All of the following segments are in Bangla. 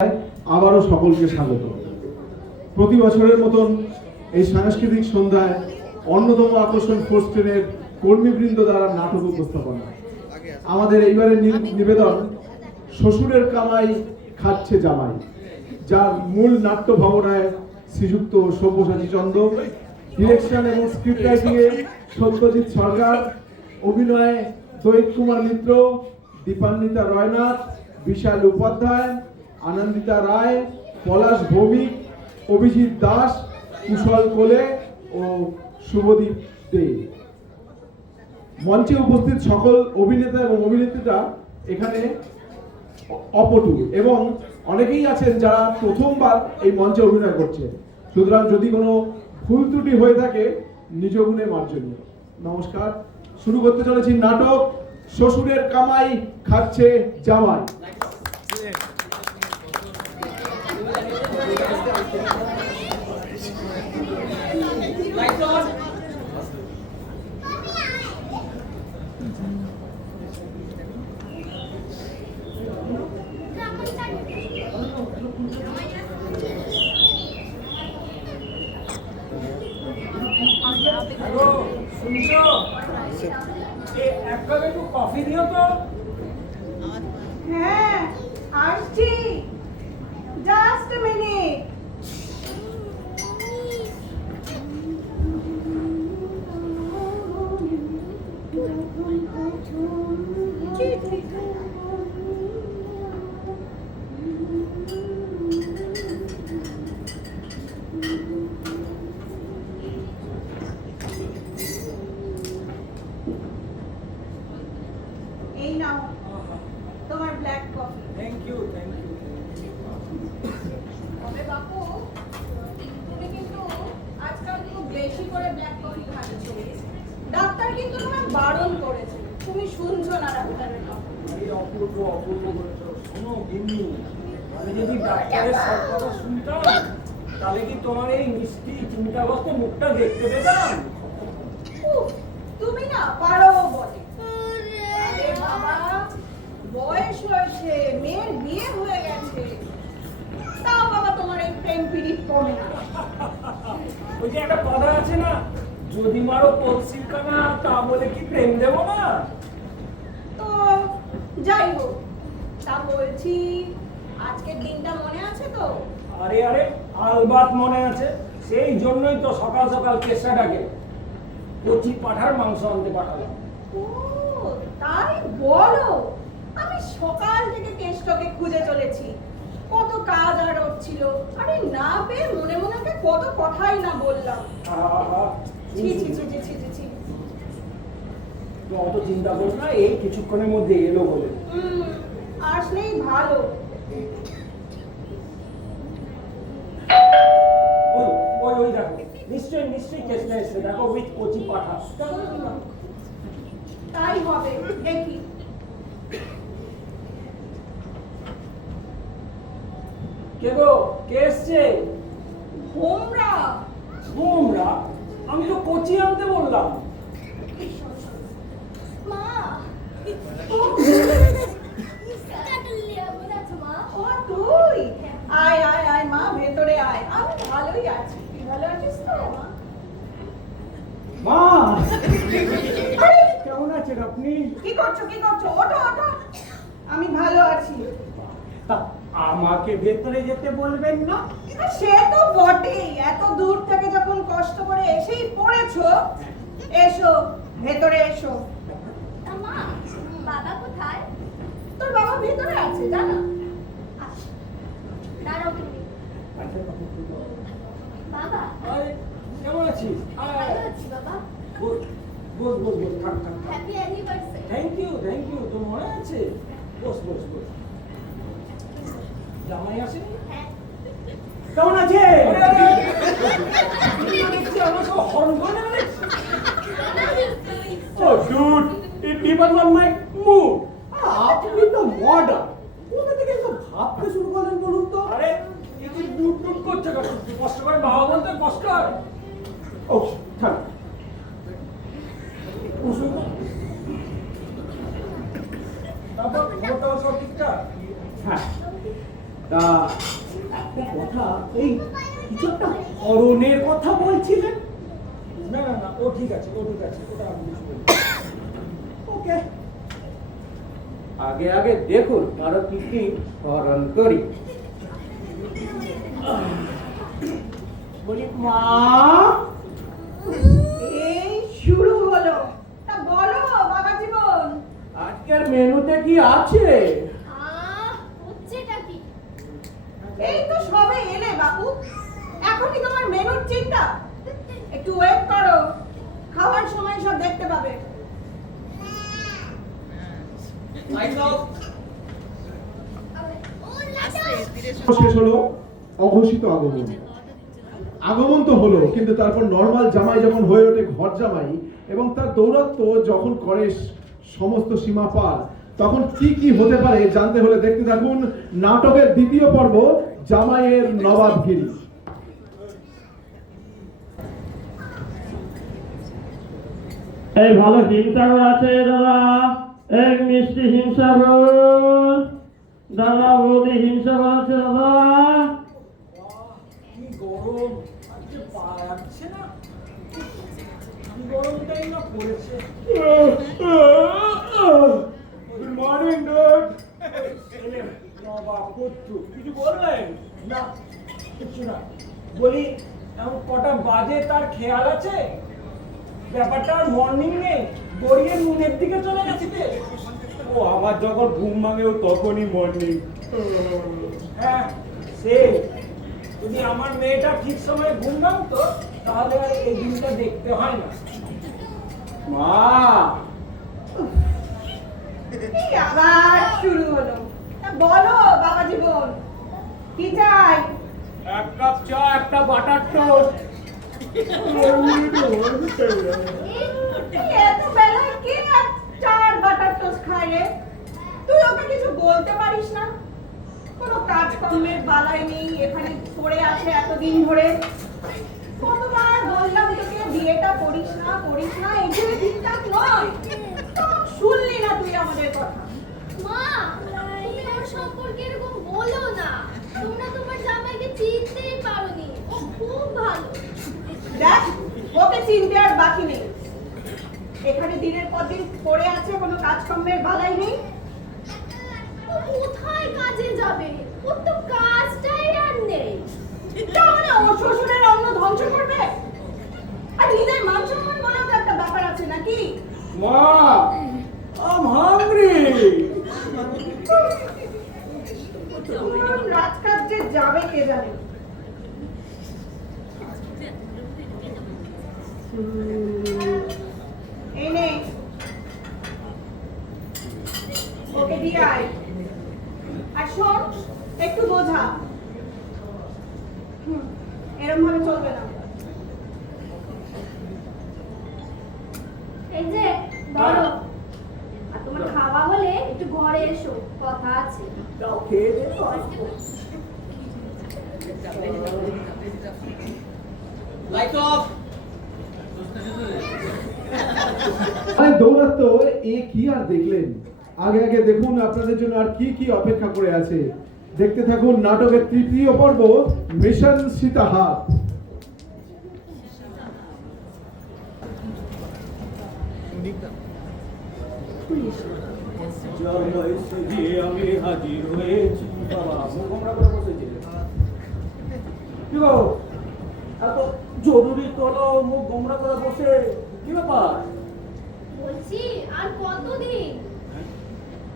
আবারও সকলকে স্বাগত। প্রতি বছরের মতন এই সাংস্কৃতিক সন্ধ্যায় অন্যতম আকর্ষণ ফোর্স ট্রেনের কর্মীবৃন্দ দ্বারা নাটক উপস্থাপনা। আমাদের এইবারের নিবেদন শ্বশুরের কামাই খাচ্ছে জামাই, যার মূল নাট্য ভাবনায় শ্রীযুক্ত সব্যসাচী চন্দ্র, ডিরেকশন এবং স্ক্রিপ্ট রাইটিংয়ে সত্যজিৎ সরকার, অভিনয়ে দৈত কুমার মিত্র, দীপান্বিতা রয়নাথ, বিশাল উপাধ্যায়, আনন্দিতা রায়, পলাশ ভৌমিক, অভিজিৎ দাস, কুশল কোলে ও শুভদীপ দে। মঞ্চে উপস্থিত সকল অভিনেতা এবং অভিনেত্রীরা এখানে অপটু এবং অনেকেই আছেন যারা প্রথমবার এই মঞ্চে অভিনয় করছে। সুতরাং যদি কোনো ভুল ত্রুটি হয়ে থাকে নিজ গুণে মার্জনীয়। নমস্কার, শুরু করতে চলেছি নাটক শ্বশুরের কামাই খাচ্ছে জামাই। কফি দিও তো। হ্যাঁ আসছি, জাস্ট আ মিনিট। এই নাও তোমার black coffee. Thank you thank you. তবে বাপু, তুমি কিন্তু আজকাল খুব বেশি করে ব্ল্যাক কফি খাচ্ছ। ডাক্তার কিন্তু তোমায় বারণ করেছে, তুমি শুনছো না ডাক্তারের কথা। এই অপূর্ব অপূর্ব বলেছ। শোনো গিন্নি, আমি যদি ডাক্তারের সব কথা শুনতাম তাহলে কি তোমার এই মিষ্টি চিন্তাগ্রস্ত মুখটা দেখতে পেতাম? উফ, তুমি না পারো বটে। আরে বাবা, বয়স হয়েছে, মেয়ের বিয়ে হয়ে গেছে, তাও বাবা তোমার এই প্রেম পীড়িত কমে না। ওই যে একটা কথা আছে না, যদি মারো কলসির কানা তা বলে কি প্রেম দেবো না? তো যাই হোক, তা বলছি আজকের দিনটা মনে আছে তো? আরে আরে আলবাত মনে আছে, সেই জন্যই তো সকাল সকাল কেসাটাকে কচি পাঠার মাংস আনতে পাঠালাম। ও তাই বলো, আমি সকাল থেকে কেষ্টকে খুঁজে চলেছি, কত কাজ আর ছিল। আরে না পেয়ে মনে মনে ওকে কত কথাই না বললাম। আহা, ছি ছি ছি ছি ছি ছি ছি। তো অত চিন্তা করো না, এই কিছুক্ষণের মধ্যে এলো বলে। আসলেই ভালো। ওই ওই ওই দেখো, নিশ্চয়ই নিশ্চয়ই কেসটা এসছে, দেখো উইথ কচি পাঠা। তাই হবে, দেখি। কে গো, কে এসছে? ভোমরা। তোমরা? আমি তো কচি আনতে বললাম। মা, ও তুই? আয় আয় আয় মা, ভেতরে আয়। আমি ভালোই আছি, তুই ভালো আছিস তো? মা, কেমন আছেন আপনি? কি করছো কি করছো? ওঠো ওঠো। আমি ভালো আছি। আমাকে ভেতরে যেতে বলবেন না? সে তো বটেই, এত দূর থেকে যখন কষ্ট করে এসেই পড়েছো, এসো ভেতরে এসো। মা, বাবা কোথায়? তোর বাবা ভেতরে আছে, জানা? দাঁড়াও তুমি। বাবা, আরে, কেমন আছিস? ভালো আছি বাবা। বল বল বল বল, থাক থাক। Happy anniversary. থ্যাংক ইউ, তো মনে আছে? বস বস বস। জামাই আসেনি? হ্যাঁ। কেমন আছে? আমার সব হরণ করে মানে। Oh dude, it depends on my mood. আপনি তো মডার্ন, কোথা থেকে এসব ভাবতে শুরু করলেন বলুন তো? আরে এই যে মুড টুট করছে কেন? কষ্ট করে বাবা বলতে কষ্ট হয়। ও থাক, তারপর সব ঠিকঠাক? হ্যাঁ, তা তা একটা কথা, এই কিছু একটা হরণের কথা বলছিলেন? না না না, ও ঠিক আছে, ওটা আমি বুঝবো। ওকে, আগে আগে দেখুন আরো কি কি হরণ করি। বলি মা, এই শুরু হলো। তা বলো বাবা জীবন, আজকের মেনুতে কি আছে? হচ্ছেটা কি? এই তো সবে এলে বাবু, এখনই তোমার মেনুর চিন্তা? একটু ওয়েট করো, খাওয়ার সময় সব দেখতে পাবে। শেষ হলো অঘোষিত আগমন। আগমন তো হলো, কিন্তু তারপর নর্মাল জামাই যখন হয়ে ওঠে ঘর জামাই এবং তার দৌরত্ব যখন করে সমস্ত সীমা পার, তখন কি কি হতে পারে জানতে হলে দেখতে থাকুন নাটকের দ্বিতীয় পর্ব, জামাইয়ের নবাবগিরি। এই ভালো হিমসাগর আছে দাদা, এক মিষ্টি হিমসাগর। দাদা বৌদি হিমসাগর আছে দাদা। কি গরম, আজকে পারছে না, কি গরমটাই না পড়েছে। Good morning dot. নবাব কচ্ছু কিছু বললেন? না কিছু না। বলি এখন কটা বাজে তার খেয়াল আছে? ব্যাপারটা আর মর্নিং নেই, গড়িয়ে নুনের দিকে চলে গেছে। ও আমার যখন ঘুম ভাঙে ও তখনই মর্নিং। হ্যাঁ সে যদি আমার মেয়েটা ঠিক সময়ে ঘুম ভাঙতো তাহলে আর এই দিনটা দেখতে হয় না। মা, এই আবার শুরু হলো। তা বলো বাবা জীবন, কি চাই? এক কাপ চা, একটা বাটার টোস্ট। এই এত বেলায় কে আর 4 বাটার টোস্ট খায় রে? তুই ওকে কিছু বলতে পারিস না? কোনো কাজকর্মের বালাই নেই, এখানে পড়ে আছে এতদিন ধরে। কতবার বললাম তোকে বিয়েটা করিস না, এগুলো ঠিকঠাক নয়। তো শুনলি না তুই আমাদের কথা। মা, তুমি ওর সম্পর্কে এরকম বলো না। তোমরা তোমার জামাইকে চিনতেই পারোনি। ও খুব ভালো। দেখ, ওকে চিনতে আর বাকি নেই। এখানে দিনের পর দিন পড়ে আছে, কোনো কাজকর্মের বালাই নেই। ও কোথায় কাজে যাবে? ওর তো কাজটাই আর নেই। তাহলে ওর শ্বশুরের অন্ন ধ্বংস করবে? আর নিজের মান সম্মান বলেও তো একটা ব্যাপার আছে নাকি? মা, I'm hungry. কোন রাজকার্যে যাবে কে জানে। এই নে, ওকে দিয়ে আয়। আর শোন, একটু বোঝা। এরম ভাবে চলবে না। এই যে বলো, আর তোমার খাওয়া হলে একটু ঘরে এসো, কথা আছে। দাও খেয়ে দে তো আসবো। Light off. দৌরত্ব এ কি আর দেখলেন, আগে আগে দেখুন আপনাদের জন্য আর কি কি অপেক্ষা করে আছে। দেখতে থাকুন নাটকের তৃতীয় পর্ব, মিশন সীতাহার। জামাই সেজে আমি হাজির হয়েছি। বাবা মুখ গোমড়া করে বসেছিলেন। কি গো, এত জরুরি তোলো মুখ গোমড়া করে বসে, কি ব্যাপার? বলছি আর কতদিন?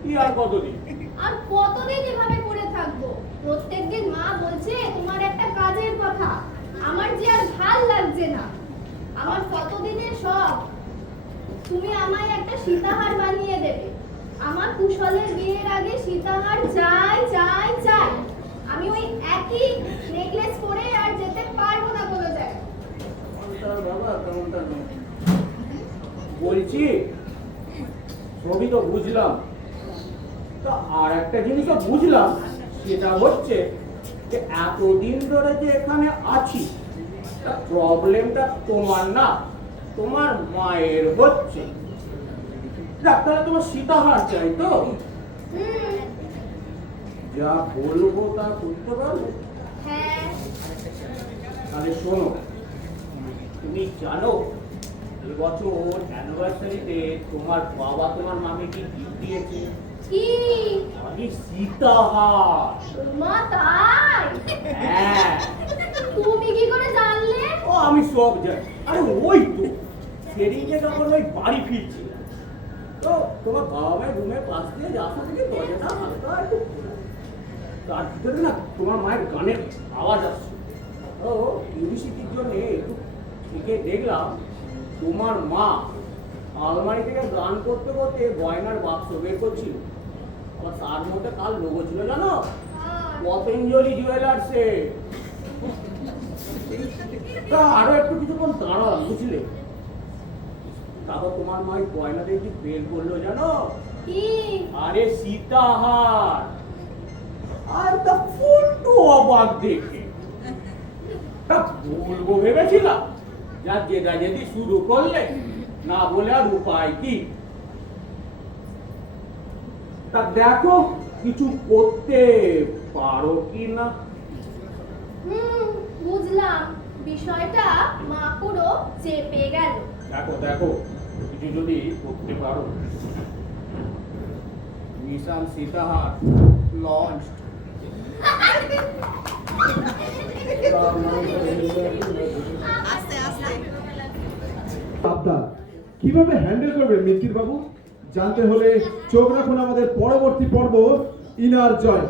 কি আর কতদিন? আর কতদিন এভাবে পড়ে থাকবো? প্রত্যেকদিন মা বলছে তোমার একটা কাজের কথা। আমার যে আর ভাল লাগছে না। আমার কতদিনের শখ তুমি আমায় একটা সীতাহার বানিয়ে দেবে। আমার কুশলের বিয়ের আগে সীতাহার চাই চাই চাই। আমি ওই একই নেকলেস পরে আর যেতে পারবো না কোনো জায়গায়। বাবা কেমনটা বলছি, সবই তো বুঝলাম, তা আর একটা জিনিসও বুঝলাম, সেটা হচ্ছে যে এতদিন ধরে যে এখানে আছি, প্রবলেমটা তোমার না, তোমার মায়ের হচ্ছে। ডাক্তার তোমার সীতাহার চাই তো? যা বলবো তা করতে পারবে? হ্যাঁ। তাহলে শোনো, তুমি জানো এবছর অ্যানিভার্সারিতে তোমার বাবা তোমার মামি কি গিফট দিয়েছে? কি? আরে সীতাহার। মা তাই? হ্যাঁ। তুমি কি করে জানলে? ও আমি সব জানি। আরে ওই তো সেদিনকে যখন ওই বাড়ি ফিরছিলাম, তো তোমার বাবা মায়ের রুমের পাশ দিয়ে রাস্তা থেকে দরজাটা হালকা একটু খোলা। তার ভিতরে না তোমার মায়ের গানের আওয়াজ আসছে। তো কিউরিসিটির জন্য একটু থেকে দেখলাম তোমার মা আলমারি থেকে গান করতে করতে গয়নার বাক্স বের করছিল। আবার তার মধ্যে কাল লোগো ছিল জানো, পতঞ্জলি জুয়েলার্সে। তা আরো একটু কিছুক্ষণ দাঁড়ালাম বুঝলে, তারপর তোমার মা ওই গয়না দিয়ে কি বের করলো জানো? কি? আরে সীতাহার। আর তা ফুলটু অবাক দেখে তা বলবো ভেবেছিলাম, যা যেটা যদি শুরু করলে না বলে আর উপায় কি। তা দেখো কিছু করতে পারো কি না। বুঝলাম, বিষয়টা মা পুরো চেপে গেল। দেখো দেখো কিছু যদি করতে পারো। Mission Sitahar launch. আবদার কিভাবে হ্যান্ডেল করবেন মিত্তির বাবু, জানতে হলে চোখ রাখুন আমাদের পরবর্তী পর্ব ইনার জয়।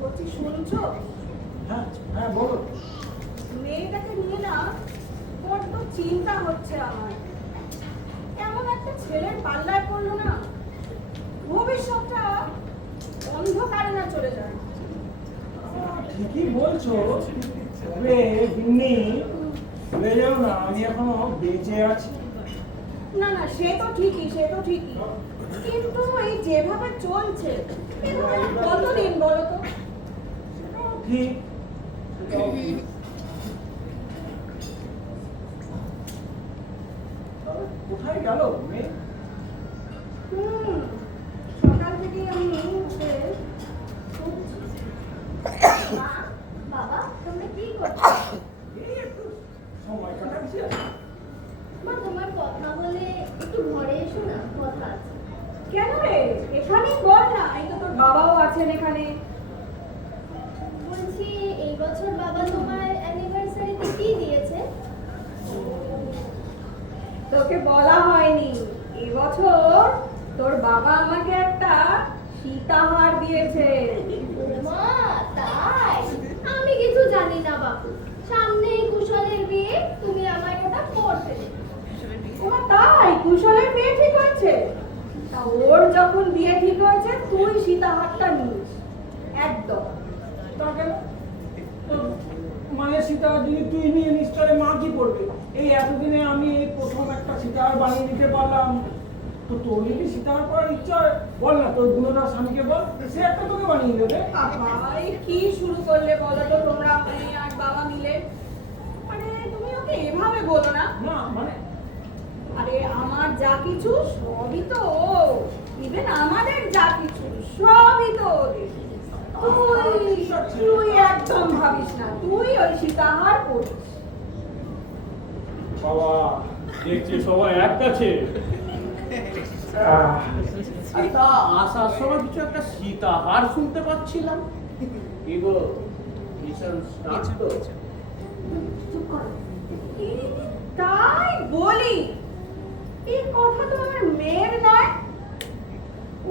বলছি শুনছো, হ্যাঁ হ্যাঁ বলো। মেয়েটাকে নিয়ে না বড্ড চিন্তা হচ্ছে আমার। এমন একটা ছেলের পাল্লায় পড়লো না, ভবিষ্যৎটা অন্ধকারে না চলে যায়। ঠিকই বলছো, তবে গিন্নি ভুলে যাও না আমি এখনো বেঁচে আছি। না না, সে তো ঠিকই, সে তো ঠিকই, কিন্তু এই যেভাবে চলছে এভাবে আর কতদিন বলো তো? ঠিক সেটাও ঠিক। তবে কোথায় গেল মেয়ে? সকাল থেকে আমি উঠে শুনছি। মা, বাবা তোমরা কি করছো? এই একটু সময় কাটাচ্ছি আর কি। মা তোমার কথা বলে একটু ঘরে এসো না, কথা আছে। কেন রে, এখানেই বল না, এই তো তোর বাবাও আছেন এখানে। বলছি এই বছর বাবা তোমার অ্যানিভার্সারিতে কি দিয়েছে? তোকে বলা হয়নি, এবছর তোর বাবা আমাকে একটা সীতাহার দিয়েছে। মা তাই? আমি কিছু জানি না বাবু, সামনেই কুশলের বিয়ে, তুমি আমায় ওটা করতে দেবে। ওমা তাই, কুশলের বিয়ে ঠিক হয়েছে? তা ওর যখন বিয়ে ঠিক হয়েছে তুই সীতাহারটা নিস একদম। তাকে মায়ের সীতাহার যদি তুই নিয়ে নিস তাহলে মা কি করবে? এই এতদিনে আমি এই প্রথম একটা সীতাহার বানিয়ে দিতে পারলাম, তো তোর যদি সীতাহার করার ইচ্ছা হয় বল না, তোর গুণদার স্বামীকে বল, সে একটা তোকে বানিয়ে দেবে। ভাই কি শুরু করলে বলো তো তোমরা, মানে আর বাবা মিলে? মানে তুমি ওকে এভাবে বলো না। না মানে আরে আমার যা কিছু সবই তো ও, ইভেন আমাদের যা কিছু সবই তো ওদের। তুই একদম ভাবিস না, তুই ওই সীতাহার করিস। বাবা দেখছি সবাই এক কাছে। তা আসার সময় কিছু একটা সীতাহার শুনতে পাচ্ছিলাম। কি গো, মিশন স্টার্ট তো? চুপ কর। তাই বলি, এই কথা তো আমার মেয়ের নয়,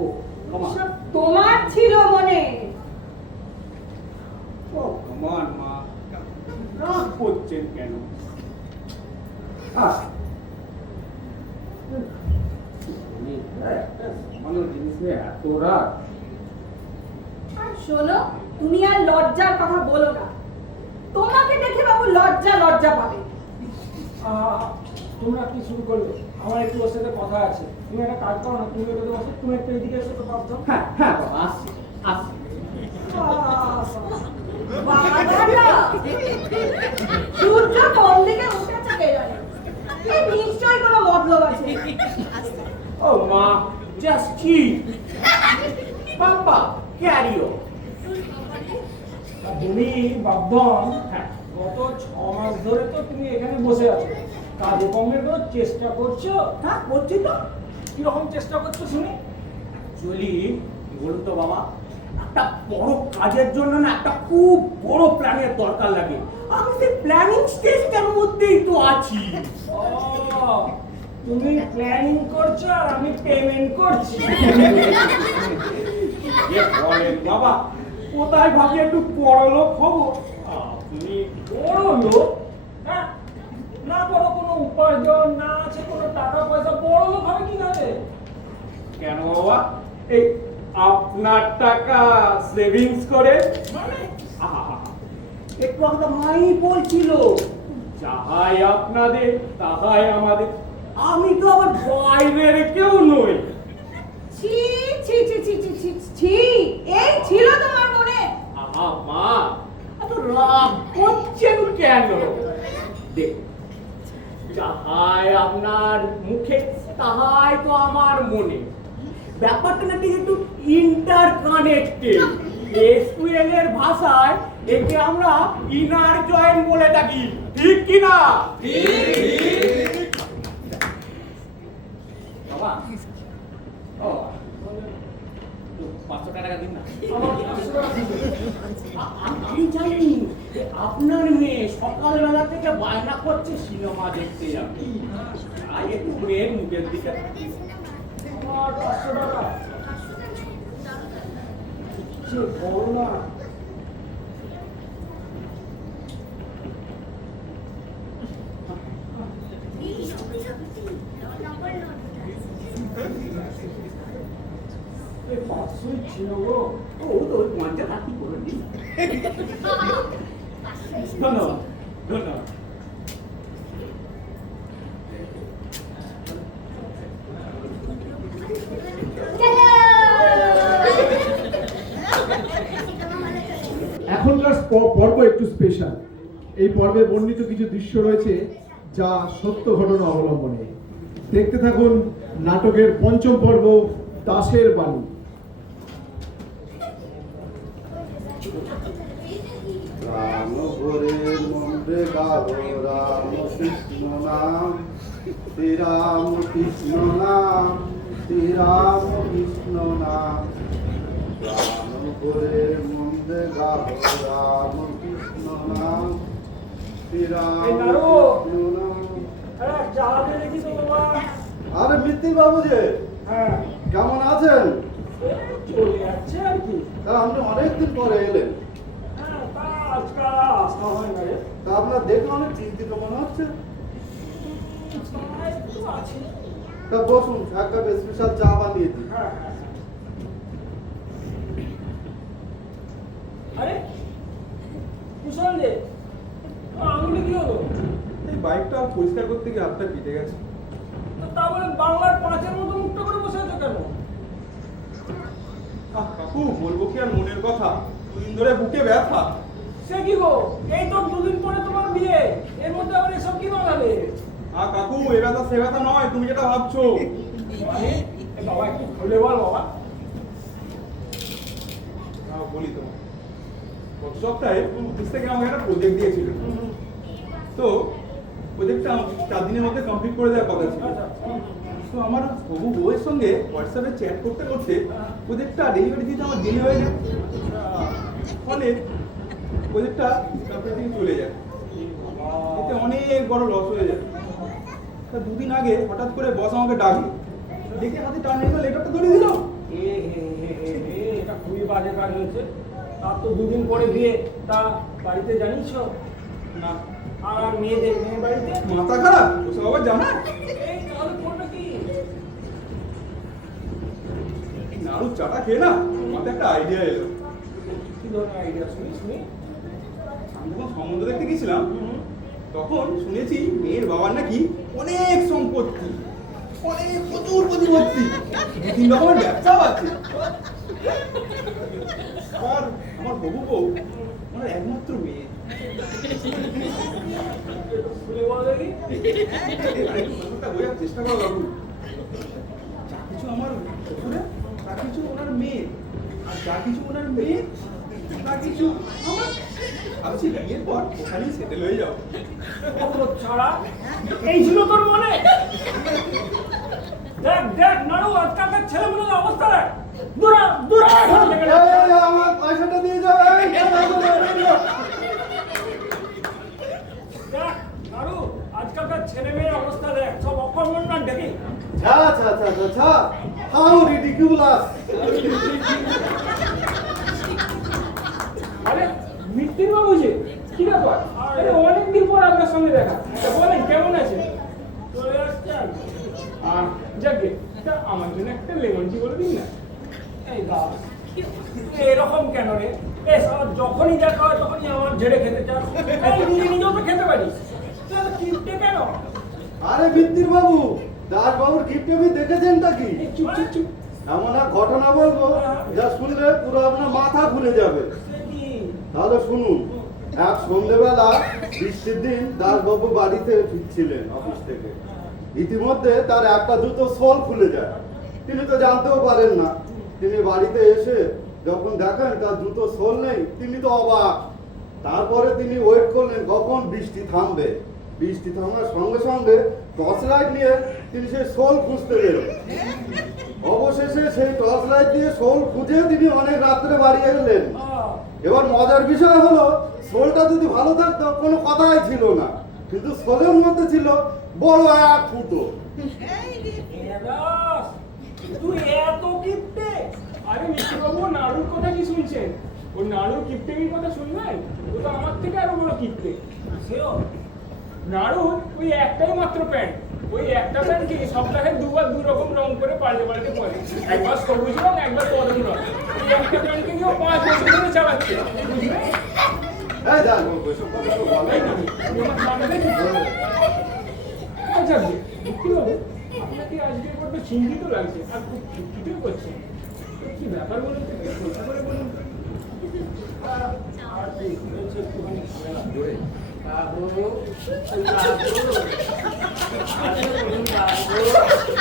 ও কমান, সব তোমার ছিল মনে। ও কমান মা, রাগ করছেন কেন? একটা সামান্য জিনিসে এত রাগ? আর শোনো, তুমি আর লজ্জার কথা বলো না, তোমাকে দেখে বাবু লজ্জা লজ্জা পাবে। তোমরা কি শুরু করবে? আমার একটু ওর সাথে কথা আছে। তুমি একটা কাজ করো না, তুমি ওদের বসে, তুমি একটু এদিকে এসে তো ভাবছো। হ্যাঁ হ্যাঁ বাবা আসছি। আসি। বাবাটা সূর্য কোন দিকে উঠেছে কে জানে? এই নিশ্চয়ই কোনো মতলব আছে। ও মা, just cheat. Papa, carry on. তুমি বাবন, হ্যাঁ, গত 6 মাস ধরে তো তুমি এখানে বসে আছো। কাজে কর্মের কোনো চেষ্টা করছো? হ্যাঁ করছি তো। কিরকম চেষ্টা করছো শুনি? অ্যাকচুয়ালি বলুন তো বাবা, একটা বড় কাজের জন্য না একটা খুব বড় প্ল্যানের দরকার লাগে। আমি সেই প্ল্যানিং স্টেজটার মধ্যেই তো আছি। তুমি প্ল্যানিং করছো আর আমি পেমেন্ট করছি। এ বলেন বাবা, কোথায় ভাবি একটু বড় লোক হবো? আপনি বড় লোক? হ্যাঁ, না বড় কোনো উপার্জন, না আছে কোনো টাকা পয়সা, বড় লোক হবে কি করে? কেন বাবা? এই আপনার টাকা সেভিংস করে মানে একটু একটা মাই বলছিল, যাহাই আপনাদের তাহাই আমাদের। আমি তো আবার বাইরের কেউ নই। ছি ছি ছি ছি ছি ছি ছি, এই ছিল তোমার মনে? আহা মা, এত রাগ করছেন কেন? দেখ, যাহাই আপনার মুখে তাহাই তো আমার মনে। ব্যাপারটা নাকি একটু ইন্টার কানেক্টেড। এসকিউএল এর ভাষায় একে আমরা ইনার জয়েন বলে থাকি, ঠিক কি না? ঠিক। বাবা, ও 500 টাকা দিন না। আমি জানি যে আপনার মেয়ে সকালবেলা থেকে বায়না করছে সিনেমা দেখতে যাবে। আর একটু মেয়ের মুখের দিকে আমার 500 টাকা সে বড় না। এই 500 ছিল গো। ও তো 50 টাকা কি করে দিই। ধন্যবাদ, ধন্যবাদ। এখনকার পর্ব একটু স্পেশাল। এই পর্বে বর্ণিত কিছু দৃশ্য রয়েছে যা সত্য ঘটনা অবলম্বনে। দেখতে থাকুন নাটকের পঞ্চম পর্ব, দাসের বাণী। রাম ভোরের মন্ত্রে গাবো রাম কৃষ্ণ নাম, শ্রীরাম কৃষ্ণ নাম, শ্রীরাম কৃষ্ণ নাম। রাম ভোরের মন্ত্রে গাবো রাম কৃষ্ণ নাম, শ্রীরাম কৃষ্ণ নাম। হ্যাঁ, চালাতে দেখি তো বাবা। আরে বৃত্তি বাবু যে হ্যাঁ, কেমন আছেন? চলে যাচ্ছে আর কি। তা আপনি অনেকদিন পরে এলেন, হ্যাঁ, তা আজকাল আসা হয় না রে। তা আপনার দেখে অনেক চিন্তিত মনে হচ্ছে। একটু আছি। তা বসুন, এক কাপ স্পেশাল চা বানিয়ে দিই। হ্যাঁ, হ্যাঁ, হ্যাঁ। আরে কুশল রে, আঙুলে কি হলো? এই বাইকটা পরিষ্কার করতে গিয়ে হাতটা কেটে গেছে। তা বলে বাংলার 5-এর মতো মুখটা করে বসে আছো কেন? কাকু বলবো কি আর মনের কথা, দুদিন ধরে বুকে ব্যথা। সে কি গো, এই তো 2 দিন পরে তোমার বিয়ে, এর মধ্যে আবার এসব কি বানালে? কাকু এ ব্যথা সে ব্যথা নয়, তুমি যেটা ভাবছো। মানে বাবা একটু খুলে বল বাবা। বলি তোমার, গত সপ্তাহে অফিস থেকে আমাকে একটা প্রজেক্ট দিয়েছিল। তো প্রজেক্টটা 4 দিনের মধ্যে কমপ্লিট করে দেওয়ার কথা ছিল। আচ্ছা, তো আমার হবু বউয়ের সঙ্গে হোয়াটসঅ্যাপে চ্যাট করতে করতে প্রজেক্টটা ডেলিভারি দিতে আমার দেরি হয়ে যায়। ফলে প্রজেক্টটা কাপড় থেকে চলে যায়, এতে অনেক বড় লস হয়ে যায়। তা 2 দিন আগে হঠাৎ করে বস আমাকে ডাকলো, দেখে হাতে টান নিয়ে লেটারটা ধরে দিল। এটা খুবই বাজে কাজ হয়েছে। তার তো 2 দিন পরে বিয়ে, তা বাড়িতে জানিস না, আর মেয়েদের মেয়ে বাড়িতে মাথা খারাপ, ওসব আবার জানা। এই তাহলে করবে কি? নাড়ু চাটা খেয়ে না মাথায় একটা আইডিয়া এলো। কি ধরনের আইডিয়া শুনি শুনি? আমি যখন সম্বন্ধ দেখতে গেছিলাম তখন শুনেছি মেয়ের বাবার নাকি অনেক সম্পত্তি, অনেক প্রচুর প্রতিপত্তি, 2-3 রকমের ব্যবসাও আছে। আমার আমার হবু বউ আমার একমাত্র মেয়ে। খুলে বলো দেখি। আরেকটু ব্যাপারটা বোঝার চেষ্টা করো বাবু। যা কিছু আমার শ্বশুরের, তা কিছু ওনার মেয়ে, আর যা কিছু ওনার মেয়ে, তা কিছু আমার। ভাবছি বিয়ের পর ওখানেই সেটেল হয়ে যাও। কত ছাড়া এই ছিল তোর মনে? দেখ দেখ নাড়ু, আজকালকার ছেলেমেয়েদের অবস্থা দেখ। দূরা দূরা এখান থেকে না। এই, আমার পয়সাটা দিয়ে যাও। এই, দেখ নাড়ু, আজকালকার ছেলে মেয়ের অবস্থা দেখ, সব অকর্মণ না দেখি। ছা ছা ছা ছা ছা, হাউ রিডিকুলাস। আরে মিত্তির বাবু যে কি ব্যাপার? আরে অনেকদিন পর আপনার সঙ্গে দেখা। তা বলেন কেমন আছে? চলে আসছেন? যাকে তা আমার জন্য একটা লেমন টি বলে দিন না। এই দাও। এরকম কেন রে? এ সারা যখনই দেখা হয় তখনই আমার ঝেড়ে খেতে চাস। এই নিজে নিজেও তো খেতে পারিস। তাহলে কিনতে কেন? আরে বৃত্তির বাবু, দাস বাবুর গিফট আমি দেখেছেনটা কি? এই চুপ চুপ চুপ। এমন এক ঘটনা বলবো যা শুনলে পুরো আপনার মাথা ঘুরে যাবে। সে কি? তাহলে শুনুন। এক সন্ধ্যেবেলা বৃষ্টির দিন দাসবাবু বাড়িতে ফিরছিলেন অফিস থেকে। ইতিমধ্যে তার একটা দুটো সোল খুলে যায়। তিনি তো জানতেও পারেন না। তিনি বাড়িতে এসে যখন দেখেন তার দুটো সোল নেই, তিনি তো অবাক। তারপরে তিনি ওয়েট করলেন কখন বৃষ্টি থামবে। বৃষ্টি থামার সঙ্গে সঙ্গে টর্চ লাইট নিয়ে তিনি সেই সোল খুঁজতে গেলেন। অবশেষে সেই টর্চ লাইট দিয়ে সোল খুঁজে তিনি অনেক রাত্রে বাড়ি এলেন। এবার মজার বিষয় হলো, সোলটা যদি ভালো থাকতো কোনো কথাই ছিল না, কিন্তু সোলের মধ্যে ছিল বড় এক ফুটো। এরাস, তুই এত কিপ্টে? আরে মিষ্টি বাবু, নাড়ুর কথা কি শুনছেন? ওই নাড়ুর কিপ্টেমির কথা শুনবেন? ও তো আমার থেকে আরো বড় কিপ্টে। সেও নাড়ু ওই একটাই মাত্র প্যান্ট। ওই একটা প্যান্টকে সপ্তাহে দুবার দু রকম রং করে পাল্টে পাল্টে পরে। একবার সবুজ রং, একবার তরুণ রং। ওই একটা প্যান্টকে নিয়েও 5 বছর ধরে চালাচ্ছে, বুঝলে? এই যান, ওইসব কথা তো বলাই না। আচ্ছা মিষ্টি বাবু, আপনাকে আজকে বড্ড চিন্তিত লাগছে আর খুব চিন্তিত করছেন। কি ব্যাপার বলুন তো, একটু খোলসা করে বলুন তো। আর এই হচ্ছে একটুখানি ঝামেলা জোরে।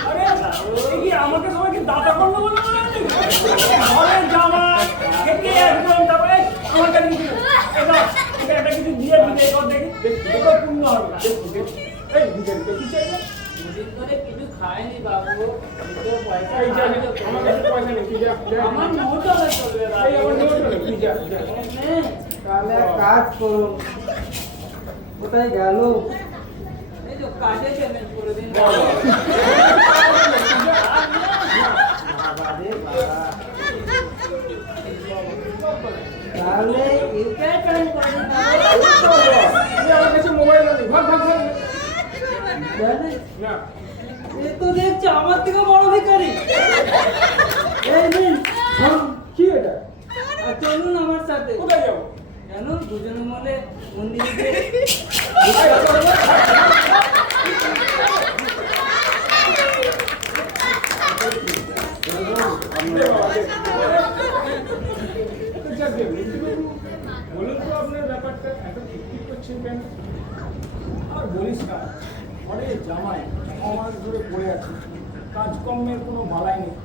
আরে এই কি আমাকে সবাইকে দাদা করলো বলে মনে হচ্ছে? ঘরের জামাই থেকে একদম, তারপরে আমার কাছে কিছু এটা এটা একটা কিছু দিয়ে দিতে কর দেখি, এটা পূর্ণ হবে না। এই দিতে দিতে কি চাইবে? দুদিন ধরে কিছু খায়নি বাবু, তো পয়সা এই যা, আমার কাছে পয়সা নেই, তুই যা, যা। আমার নোট হলে চলবে এই আমার নোট হলো, তুই যা, যা। তাহলে এক কাজ করুন, কোথায় গেল? এই তো কাজে পেমেন্ট করে দিন। তাহলে ইউপিআই পেমেন্ট করে দিন। তুই আমার কাছে মোবাইল আছে, ভাগ ভাগ ভাগ। না এ তো দেখছি আমার থেকে বড় ভিখারি। এই দিন কি এটা? চলুন আমার সাথে। কোথায় যাবো? কেন দুজনে মিলে মন্দিরে গিয়ে বলুন তো আপনার ব্যাপারটা এত ঠিক করছেন কেন? আর বলিস না, ঘরে জামাই 6 মাস ধরে পড়ে আছে, কাজকর্মের কোনো বালাই নেই,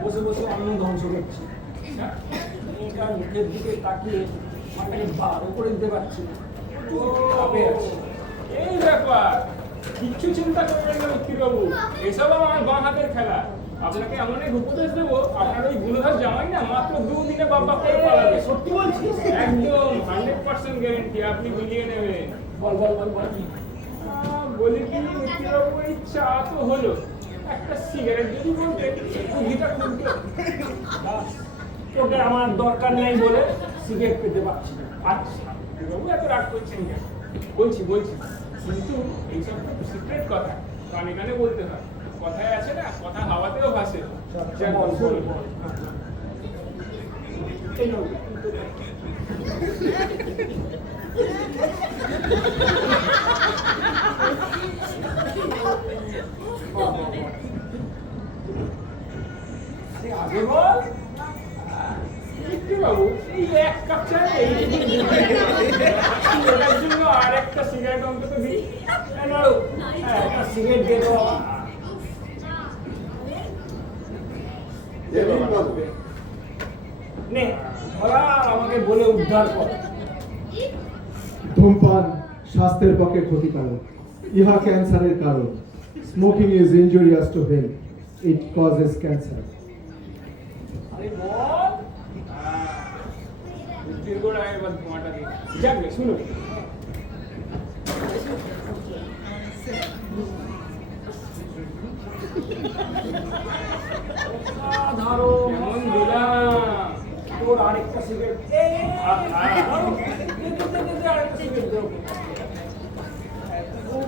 বসে বসে অন্ন ধ্বংস করছে। মেয়েটার মুখের দিকে তাকিয়ে মাথায় বার করে দিতে পারছি না। তো চাপে আছে। এই ব্যাপার, কিচ্ছু চিন্তা করবেন না মিত্তিরবাবু, এসব আমার বাঁ হাতের খেলা। আপনাকে এমন এক উপদেশ দেবো, আপনার ওই গুণধর জামাই না মাত্র 2 দিনে বাবা করে পালাবে। সত্যি বলছিস? একদম 100% গ্যারান্টি, আপনি বুঝিয়ে নেবেন। বল বল বল বল। বলি কি মিত্তিরবাবু, এই চা তো হলো, একটা সিগারেট যদি বলতে বুদ্ধিটা খুলতো। তোকে আমার দরকার নেই বলে সিগারেট পেতে পারছি না। আচ্ছা মিত্তিরবাবু, এত রাগ করছেন কেন? বলছি বলছি, কিন্তু এইসব তো সিক্রেট কথা, কানে কানে বলতে হয়। কথায় আছে না, কথা হাওয়াতেও ভাসে। বল বল বল। এই নাও। আরে আগে বল। ওটার জন্য আরেকটা সিগারেট অন্তত দিই। নাড়ু, একটা সিগারেট দিয়ে দাও। দেখুন বাবু, নে, ধরা আমাকে বলে উদ্ধার কর। ধূমপান স্বাস্থ্যের পক্ষে ক্ষতিকারক, ইহা ক্যান্সারের কারণ। Smoking is injurious to health, it causes cancer. আরে বল। দীর্ঘ রায়ের বাদ ধোঁয়াটা দিই। যাক রে, শুনো। অসাধারণ দিলাম। তোর আরেকটা সিগারেট। আরেকটা সিগারেট দেবো।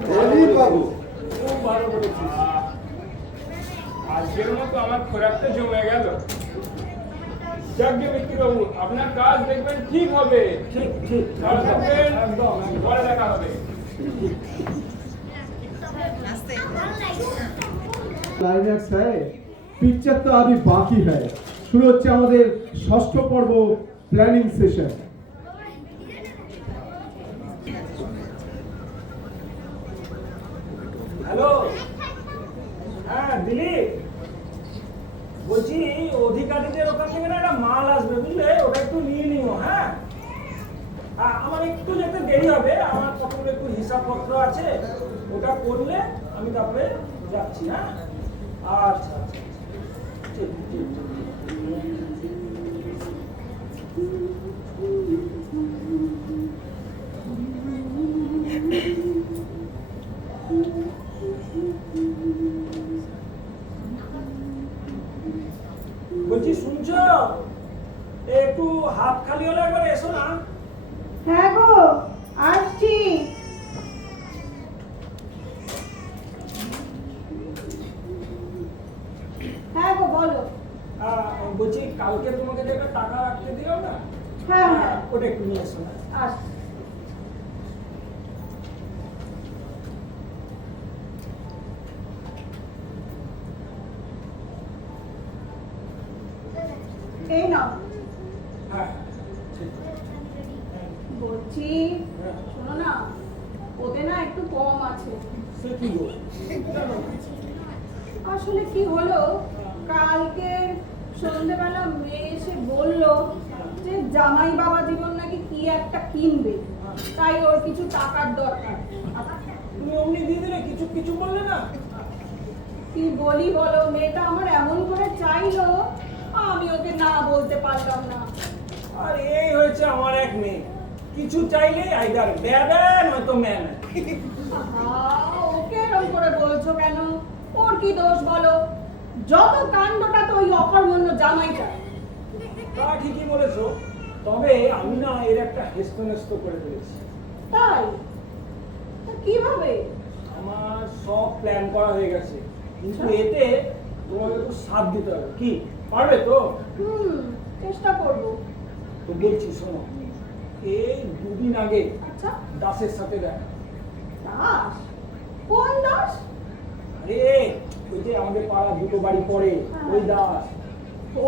দেখুন বাবু, খুব ভালো করেছিস। আজকের মতো আমার খোরাকটা জমে গেল। যাজ্ঞে মিত্রবাবু, আপনার কাজ দেখবেন ঠিক হবে। ঠিক ঠিক, ভালো থাকবেন। একদম, পরে দেখা হবে। क्लाइमैक्स है, पिक्चर तो अभी बाकी है। শুরু হচ্ছে আমাদের ষষ্ঠ পর্ব, প্ল্যানিং সেশন। হ্যালো, হ্যাঁ দিলীপ বলছি, অধিকারীদের ওখান থেকে না একটা মাল আসবে বুঝলে, ওটা একটু নিয়ে নিও। হ্যাঁ, আমার একটু যেতে দেরি হবে, আমার কতগুলো একটু হিসাবপত্র আছে, ওটা করলে আমি তারপরে যাচ্ছি। হ্যাঁ, আচ্ছা আচ্ছা, ঠিক ঠিক ঠিক। বলছি শুনছো, একটু হাত খালি হলে একবার এসো না। হ্যাঁ গো, আসছি। হ্যাঁ গো, বলো। বলছি কালকে তোমাকে যে একটা টাকা রাখতে দিলাম না, হ্যাঁ হ্যাঁ, ওটা একটু নিয়ে এসো না। আসছি। এই নাও। হ্যাঁ ঠিক। বলছি, শোনো না, ওতে না একটু কম আছে। সে কি গো? আসলে কি হলো, কালকে সন্ধ্যেবেলা মেয়ে এসে বলল যে জামাই বাবা জীবন নাকি কি একটা কিনবে, তাই ওর কিছু টাকার দরকার। তুমি অমনি দিয়ে দিলে, কিছু কিছু বললে না? কি বলি বলো, মেয়েটা আমার এমন করে চাইলো, আমি ওকে না বলতে পারলাম না। আর এই হয়েছে আমার এক মেয়ে, কিছু চাইলেই আইদার দেবে নয়তো ম্যান। ওকে এরকম করে বলছো কেন? ওর কি দোষ বলো? যত কাণ্ডটা তো ওই অকর্মণ্য জামাইটা। তা ঠিকই বলেছো, তবে আমি না এর একটা হেস্তনেস্ত করে ফেলেছি। তাই? তা কিভাবে? আমার সব প্ল্যান করা হয়ে গেছে, কিন্তু এতে তোমাকে একটু সাথ দিতে হবে। কি পারবে তো? চেষ্টা করবো। তো বলছি শোনো, এই দুদিন আগে আচ্ছা, দাসের সাথে দেখা। দাস? কোন দাস? আরে ওই যে আমাদের পাড়া দুটো বাড়ি পড়ে ওই দাস।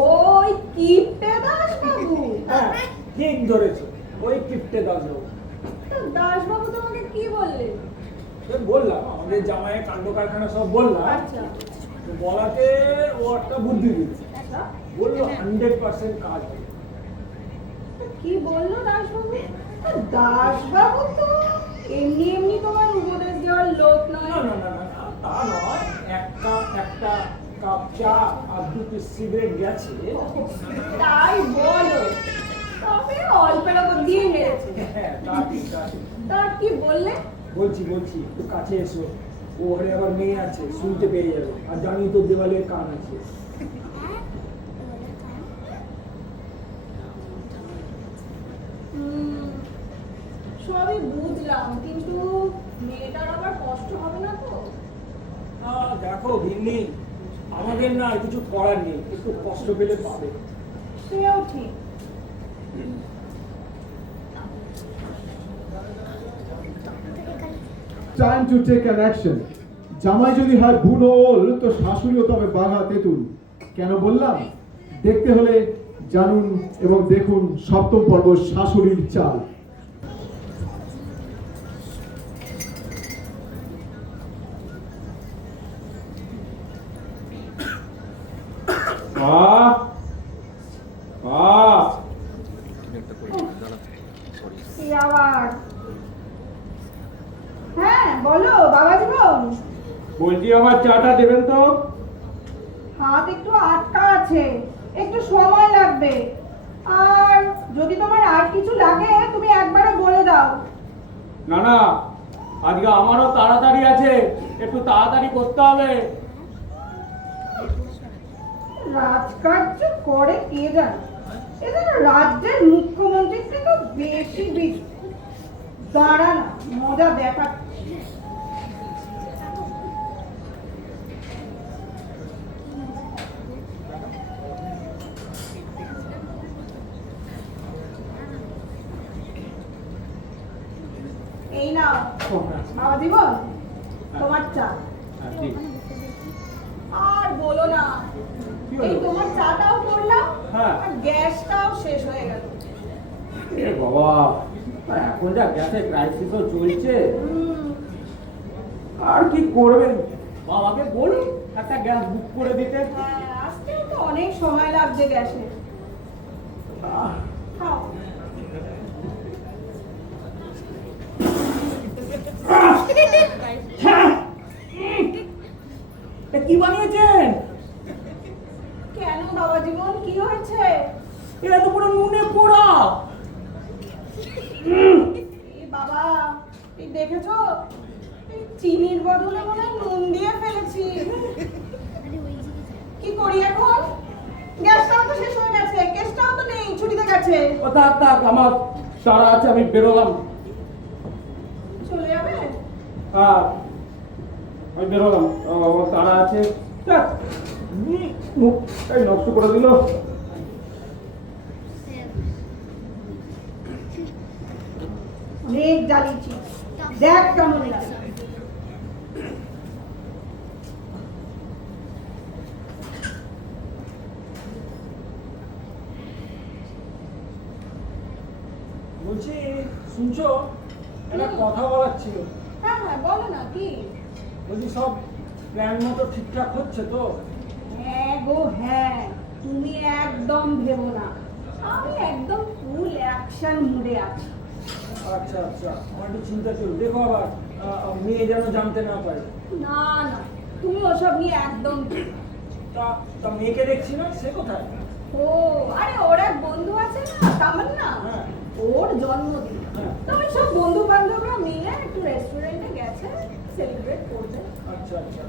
ওই কিপটে দাস বাবু? হ্যাঁ ঠিক ধরেছো, ওই কিপ্টে দাস বাবু। দাস বাবু তোমাকে কি বললে? বললাম আমাদের জামাইয়ের কাণ্ড কারখানা সব বললাম। আচ্ছা তো বলাতে ও একটা বুদ্ধি দিয়েছে, আচ্ছা, বললো 100% কাজ হবে। কি বললো দাস বাবু? দাস বাবু তো এমনি এমনি তোমার উপদেশ দেওয়ার লোক নয়। না না না না না, তা নয়, একটা কাপ চা আর 2 পিস সিগারেট গেছে। তাই বলো, তবে অল্পের ওপর দিয়ে মেরেছে। হ্যাঁ তা ঠিক, তা ঠিক। তার কি বললে? বলছি একটু কাছে এসো, ওখানে আবার মেয়ে আছে, শুনতে পেয়ে যাবে, আর জানি তো দেওয়ালের কান আছে। সবই বুঝলাম, কিন্তু মেয়েটার আবার কষ্ট হবে না তো? দেখো ভিন্নি, আমাদের না আর কিছু করার নেই, একটু কষ্ট পেলে পাবে। সেও ঠিক। Time to take an action. জামাই যদি হয় বুনো ওল, তো শাশুড়িও তবে বাঘা তেঁতুল। কেন বললাম? দেখতে হলে জানুন এবং দেখুন সপ্তম পর্ব শাশুড়ির চাল। কি আবার? হ্যাঁ বলো বাবা জীবন। বলছি আমার চাটা দেবেন তো? হাত একটু আটকা আছে, একটু সময় লাগবে। আর যদি তোমার আর কিছু লাগে তুমি একবারে বলে দাও। না না, আজকে আমারও তাড়াতাড়ি আছে, একটু তাড়াতাড়ি করতে হবে। রাজকার্য করে কে জানে, এদের রাজ্যের মুখ্যমন্ত্রীর থেকে বেশি বেশি। দাঁড়া না, মজা দেখাচ্ছি। এই নাও বাবা জীবন, তোমার চা। হ্যাঁ, ঠিক। আর বলো না, কি হলো? এই তোমার চাটাও করলাম, হ্যাঁ। আর গ্যাসটাও শেষ হয়ে গেল। এ বাবা, এখন যা গ্যাসের ক্রাইসিসও চলছে, আর কি করবেন? বাবাকে বলুন একটা গ্যাস বুক করে দিতে। হ্যাঁ, আসতেও তো অনেক সময় লাগছে গ্যাসে। খাও। কি বানিয়েছেন? কেন বাবা জীবন, কি হয়েছে? এটা তো পুরো নুনে পোড়া। এই বাবা, এই দেখেছো, এই চিনির বদলে মনে হয় নুন দিয়ে ফেলেছি। কি করি এখন? গ্যাসটাও তো শেষ হয়ে গেছে, কেসটাও তো নেই, ছুটিতে গেছে। ও থাক থাক, আমার তারা আছে, আমি বেরোলাম। চলে যাবে? হ্যাঁ, আমি বেরোলাম, আমার তারা আছে। যাক, মুখটাই নষ্ট করে দিল। অনেক জ্বালিয়েছি, দেখ কেমন লাগে। বলছি, শুনছো, একটা কথা বলার ছিল। হ্যাঁ হ্যাঁ বলো না, কি? বলছি সব প্ল্যান মতো ঠিকঠাক হচ্ছে তো? হ্যাঁ গো হ্যাঁ, তুমি একদম ভেবো না, আমি একদম ফুল অ্যাকশন মুডে আছি। আচ্ছা আচ্ছা, আমার একটু চিন্তা ছিল, দেখো আবার মেয়ে যেন জানতে না পারে। না না, তুমি ওসব নিয়ে একদম তা তা মেয়েকে দেখছি না, সে কোথায়? ও আরে ওর এক বন্ধু আছে না, তামান্না, হ্যাঁ। ওর জন্মদিন। হ্যাঁ। তো ওই সব বন্ধু বান্ধবরা মিলে একটু রেস্টুরেন্টে গেছে, সেলিব্রেট করবে। আচ্ছা আচ্ছা,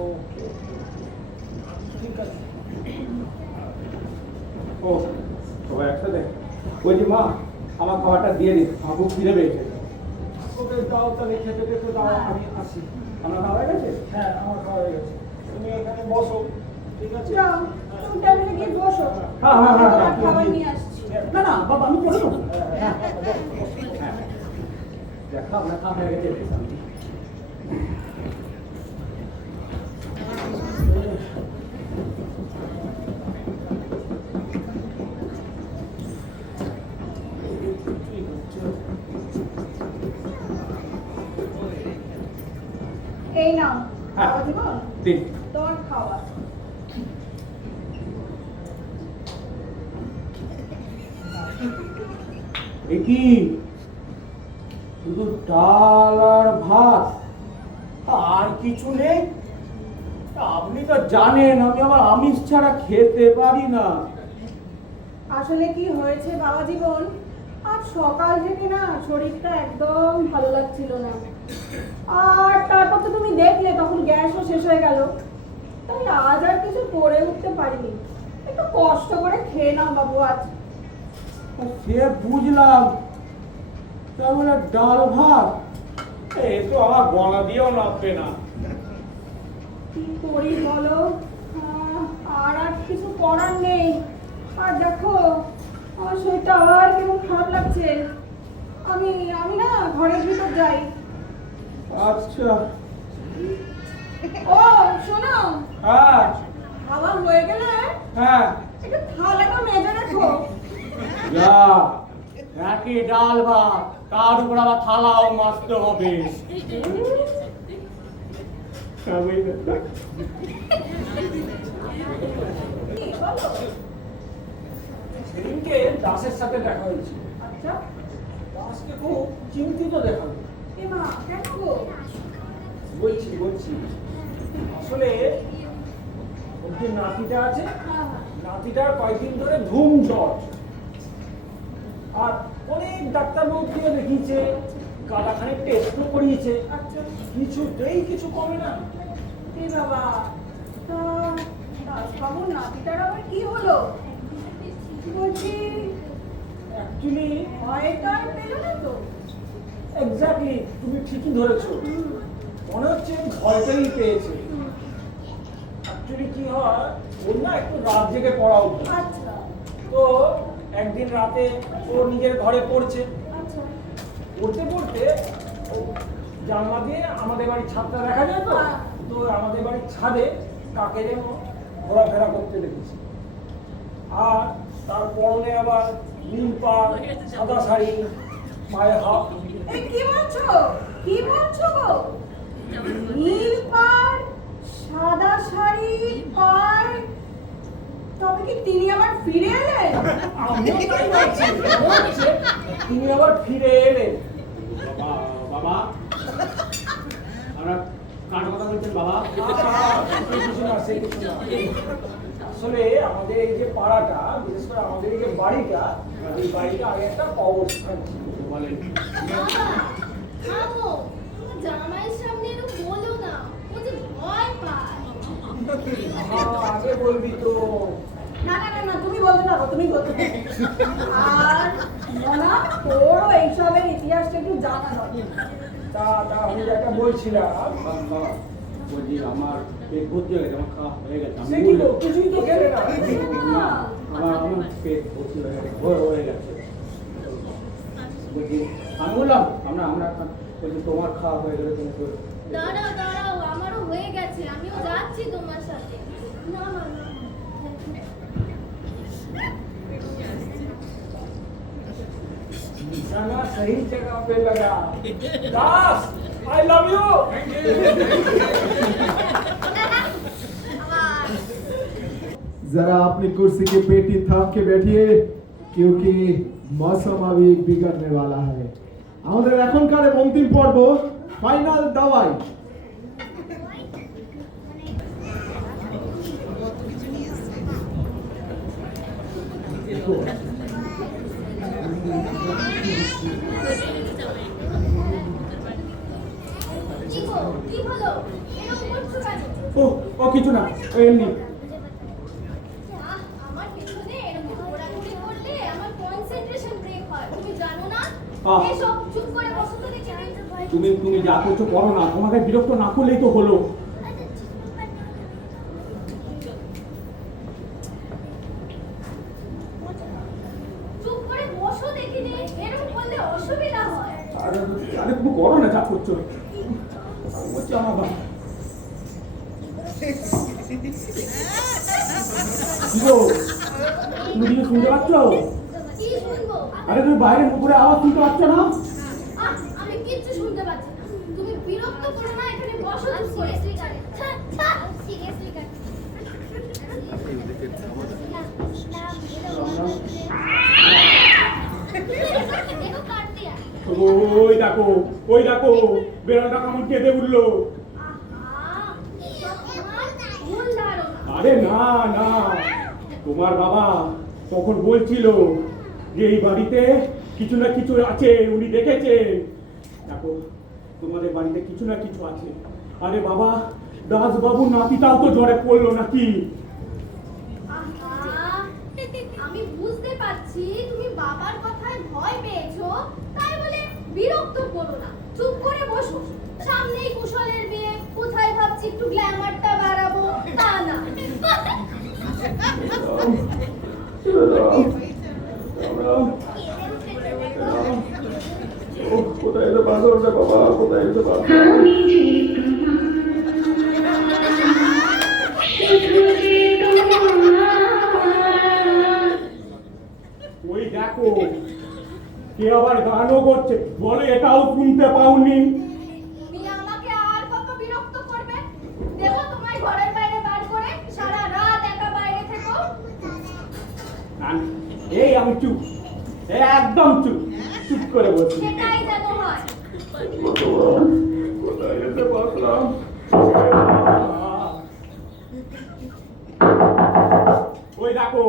ওকে, ঠিক আছে। ও সবাই একসাথে? বলছি মা, আমার খাবারটা দিয়ে দিন, আমার খুব খিদে পেয়েছে। ওকে দাও, তাহলে খেতে টেতে দাও, আমি আসি। আমার খাওয়া হয়ে গেছে? হ্যাঁ, আমার খাওয়া হয়ে গেছে। তুমি এখানে বসো, ঠিক আছে? যাও, তুমি টেবিলে গিয়ে বসো। হ্যাঁ, হ্যাঁ, হ্যাঁ, তোমার হ্যাঁ। খাবার নিয়ে আসছি। না না বাবা, আমি বসো। হ্যাঁ, দেখা আপনার খাওয়া হয়ে গেছে। এই নাও হ্যাঁ। বাবা জীবন, দিন। তোমার খাবার। এ কি, শুধু ডাল আর ভাত, আর কিছু নেই? আপনি তো জানেন আমি আবার আমিষ ছাড়া খেতে পারি না। আসলে কি হয়েছে বাবা জীবন, আজ সকাল থেকে না শরীরটা একদম ভালো লাগছিল না। আর তারপর তো তুমি দেখলে তখন গ্যাসও শেষ হয়ে গেল, তাই আজ আর কিছু করে উঠতে পারিনি। একটু কষ্ট করে খেয়ে নাও বাবু আজ। সে বুঝলাম, তার মানে ডাল ভাত, এ তো আমার গলা দিয়েও নামবে না। কি করি বলো, আর আর কিছু করার নেই। আর দেখো আমার শরীরটা আর কেমন খারাপ লাগছে। আমি আমি না ঘরের ভিতর যাই। আচ্ছা। ও শোনো, হ্যাঁ খাওয়া হয়ে গেলে হ্যাঁ একটু থালাটা মেজে রেখো। যা একই ডাল ভাত, তার উপর আবার থালাও মাজতে হবে। কি বলো? সেদিনকে দাসের সাথে দেখা হয়েছিল। আচ্ছা, দাসকে খুব চিন্তিত দেখালো। এ মা, কেন গো? বলছি আসলে ওর যে নাতিটা আছে, নাতিটার কয়েকদিন ধরে ঘুম জ্বর, আর অনেক ডাক্তারবাবু দিয়ে দেখিয়েছে, গাদাখানে টেস্টও করিয়েছে, আচ্ছা, কিছুতেই কিছু কমে না। এ বাবা, তা দাসবাবুর নাতিটার আবার কি হলো? বলছি, অ্যাকচুয়ালি ভয়টা আর পেলো না তো? এক্স্যাক্টলি তুমি ঠিকই ধরেছো, মনে হচ্ছে ভয়টাই পেয়েছে। অ্যাকচুয়ালি কি হয়, ওর না একটু রাত জেগে পড়া উঠবে। আচ্ছা, তো একদিন রাতে ও নিজের ঘরে পড়ছে, আচ্ছা, পড়তে পড়তে ও জানলা দিয়ে আমাদের বাড়ির ছাদটা দেখা যায় তো, হ্যাঁ। তো আমাদের বাড়ির ছাদে কাকে যেন ঘোরাফেরা করতে দেখেছি। আর তার পরনে আবার নীল পাড়, সাদা শাড়ি, পায়ে হাফ। এই কি বলছো? কি বলছো গো? নীল পাড়, সাদা শাড়ি, পাড়, তবে কি তিনি আবার ফিরে এলেন? আমিও তাই ভাবছি, মনে হচ্ছে তিনি আবার ফিরে এলেন। বাবা, আমরা কার কথা বলছেন বাবা? কিছু না, সে কিছু না। আসলে আমাদের এই যে পাড়াটা, বিশেষ করে আমাদের এই যে বাড়িটা, এই বাড়িটা আগে একটা কবরস্থান ছিল। বলেন। বাবা, থামো। তোমার জামাইয়ের সামনে এরকম বলো না, ও যে ভয় পায়। আগে বলবি তো। না না না না, তুমি বলতে থাকো, তুমি বলতে থাকো। আর মনা, তোরও এইসবের ইতিহাসটা একটু জানা দরকার। তা আমি যেটা বলছিলাম, বাবা, বলছি আমার পেট ভর্তি হয়ে গেছে, আমার খাওয়া হয়ে গেছে। সে কি তো কিছুই তো খেলে না। না, আমার পেট ভর্তি হয়ে গেছে। বলছি, আমি বললাম আমরা বলছি তোমার খাওয়া হয়ে গেলে তুমি তো দাঁড়াও দাঁড়াও, আমারও হয়ে গেছে, আমিও যাচ্ছি তোমার সাথে। না না না, निशाना सही जगह पे लगा। दास, I love you. जरा अपनी कुर्सी की पेटी थाम के बैठिए, क्योंकि मौसम अभी बिगड़ने वाला है। আমাদের এখনকার অন্তিম পর্ব, ফাইনাল দাওয়াই। কি গো, কি হলো? এরকম করছো কেন? ও কিছু না, এমনি। আমার পেছনে এরকম ঘোরাঘুরি করলে আমার কনসেন্ট্রেশন ব্রেক হয়, তুমি জানো না? আহ। এসব চুপ করে বসো তো দেখি। তুমি যা করছো করো না, তোমাকে বিরক্ত না করলেই তো হলো। চুপ করে বসো দেখি রে, এরকম করলে অসুবিধা হয়। আরে তুমি করো না যা করছো। হচ্ছে আমার বাবা। কি গো, তুমি কিছু শুনতে পাচ্ছ? কি শুনবো? আরে তুমি বাইরে উপরে আওয়াজ শুনতে পাচ্ছ না? আমি কিচ্ছু শুনতে পাচ্ছি না। তুমি বিরক্ত করো না, এখানে বসো চুপ করে। সিরিয়াসলি কাট। দেখো কাট দিয়া। ওই দেখো বেড়ালটা কেমন কেঁদে উঠলো। আহা, এসব তোমার ভুল ধারণা। আরে না না, তোমার বাবা তখন বলছিল যে এই বাড়িতে কিছু না কিছু আছে, উনি দেখেছেন। দেখো তোমাদের বাড়িতে কিছু না কিছু আছে। আরে বাবা, দাসবাবুর নাতিটাও তো জ্বরে পড়লো নাকি? আহা, আমি বুঝতে পারছি তুমি বাবার কথায় ভয় পেয়েছো, তাই বলে বিরক্ত করো না, চুপ করে বসো। সামনেই কুশলের বিয়ে, কোথায় ভাবছি একটু গ্ল্যামারটা বাড়াবো, তা না। কোথায় এলো বাঁধরটা বাবা, কোথায় এলো বাঁধর? तुझे तुम्हारा কে আবার গানও করছে, বলে এটাও শুনতে পাওনি? তুমি আমাকে আর কত বিরক্ত করবে? দেবো তোমায় ঘরের বাইরে বার করে, সারা রাত একা বাইরে থেকো। এই আমি চুপ, একদম চুপ, চুপ করে বসি। সেটাই যেন হয়। কোথায় যেতে পারলাম? ওই দেখো,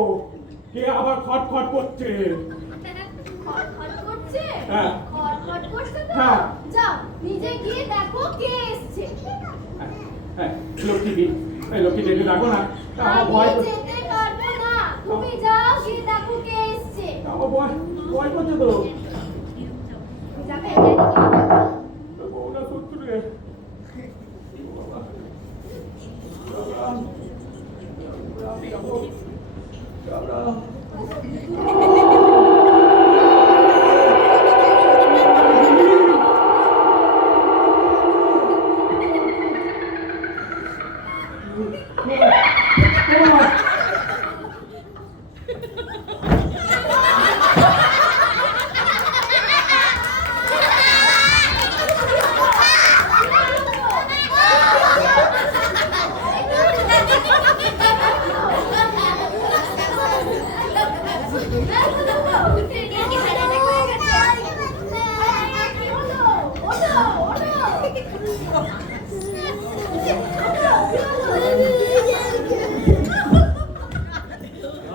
কে আবার খটখট করছে। খটখট করছে? হ্যাঁ। খটখট করছে তো? হ্যাঁ। যাও, নিজে গিয়ে দেখো কে এসছে। হ্যাঁ, লক্ষ্মী, লক্ষ্মী দেখে দেখো না। আমার আমি ভয় যেতে পারবো না, তুমি যাও গিয়ে দেখো কে এসছে। আমার ভয় করছে তো। যাবে, এটাই তো দেখো। বউটা শত্রু রে।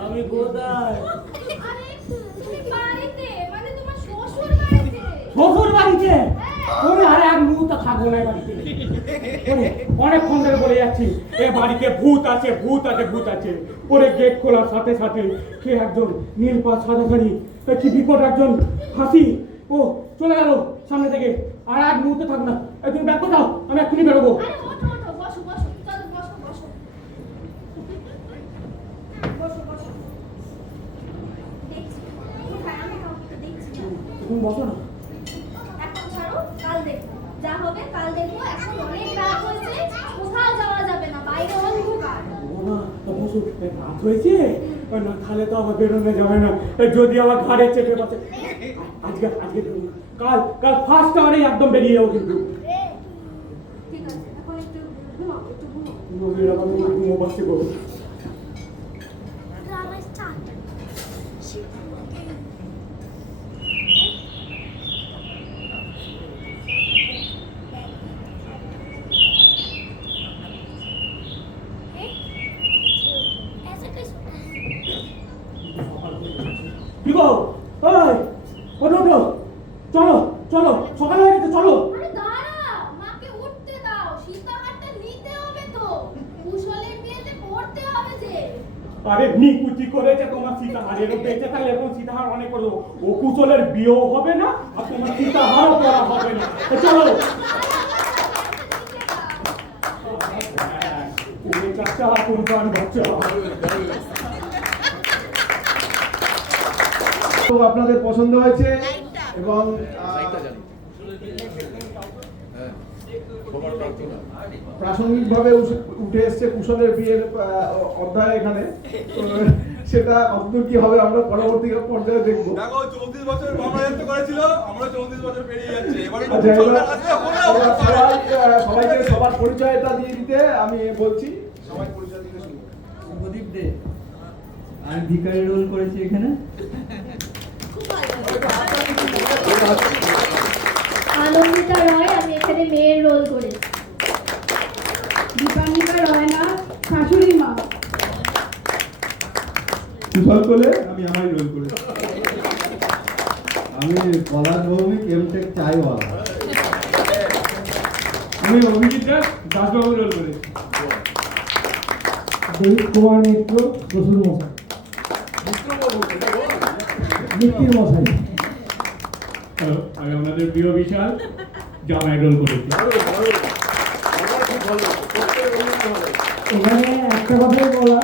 আমি কোথায়? আরে, তুমি বাড়িতে, মানে তোমার শ্বশুর বাড়িতে। শ্বশুর বাড়িতে? ওরে আর এক মুহূর্ত থাকবো না এই বাড়িতে। ওরে অনেকক্ষণ ধরে বলে যাচ্ছি এ বাড়িতে ভূত আছে, ভূত আছে, ভূত আছে। ওরে গেট খোলার সাথে সাথে কে একজন নীল পা সাদা শাড়ি, কি বিকট একজন হাসি, ও চলে গেল সামনে থেকে। আর এক মুহূর্তে থাকবো না। তুমি ব্যাগ দাও, আমি এক্ষুনি বেরোবো। আরে ওঠো, ওঠো, বসো, বসো, চলো বসো, বসো। বসো, বসো। দেখছি, কোথায়? আমি কাউকে দেখছি না। তুমি বসো না। এখন ছাড়ো, কাল দেখবো। যা হবে কাল দেখবো, এখন অনেক রাত হয়েছে, কোথাও যাওয়া যাবে না, বাইরে অন্ধকার। ও না, তো বসো, রাত হয়েছে না, তাহলে তো আবার বেরোনো যাবে না। যদি আবার ঘাড়ে চেপে বসে আজকে কাল ফার্স্ট আওয়ারেই একদম বেরিয়ে যাবো কিন্তু। ঠিক আছে, এখন একটু ঘুমাও, একটু ঘুমাও। নবীর আবার ঘুমো পাচ্ছে গো। কি গো, ওই ওঠো, চলো চলো, সকাল হয়ে গেছে, চলো। আরে দাঁড়াও, মাকে উঠতে দাও, সীতাহারটা নিতে হবে তো, কুশলের বিয়েতে পড়তে হবে যে। আরে নিকুচি করেছে তোমার সীতাহারেরও বেঁচে থাকলে এখন সীতাহার অনেক করবো, ও কুশলের বিয়েও হবে না আর তোমার সীতাহারও করা হবে না। চলো তুমি কাঁচা কুরবান বাচ্চা। তো আপনাদের পছন্দ হয়েছে এবং প্রাসঙ্গিকভাবে উঠে এসছে কুশলের বিয়ের অধ্যায় এখানে। তো সেটা কতদূর কি হবে আমরা পরবর্তী পর্যায়ে দেখবো। দেখো 34 বছর বাবা এত করেছিল, আমরা 34 বছর পেরিয়ে যাচ্ছে। এবারে আচ্ছা, সবাইকে সবার পরিচয়টা দিয়ে দিতে আমি বলছি। সবাই পরিচয় দিতে শুরু করুন। প্রদীপ দে, আমি ভিখারি রোল করেছি এখানে। আনন্দিতা রয়, আমি এখানে মেয়ের রোল করেছি। দীপান্বিতা রয়না, শাশুড়ি মা। কুশল কোলে আমি আমারই রোল করেছি। আমি কলার ভৌমিক এমটেক চাইওয়ালা। আমি অভিজিৎ দাস দাসবাবু রোল করেছি। দেব কুমার মিত্র শ্বশুর মশাই, মিত্তির মশাই। আমি আপনাদের প্রিয় বিশাল জামাই রোল করেছি। এখানে একটা কথাই বলা,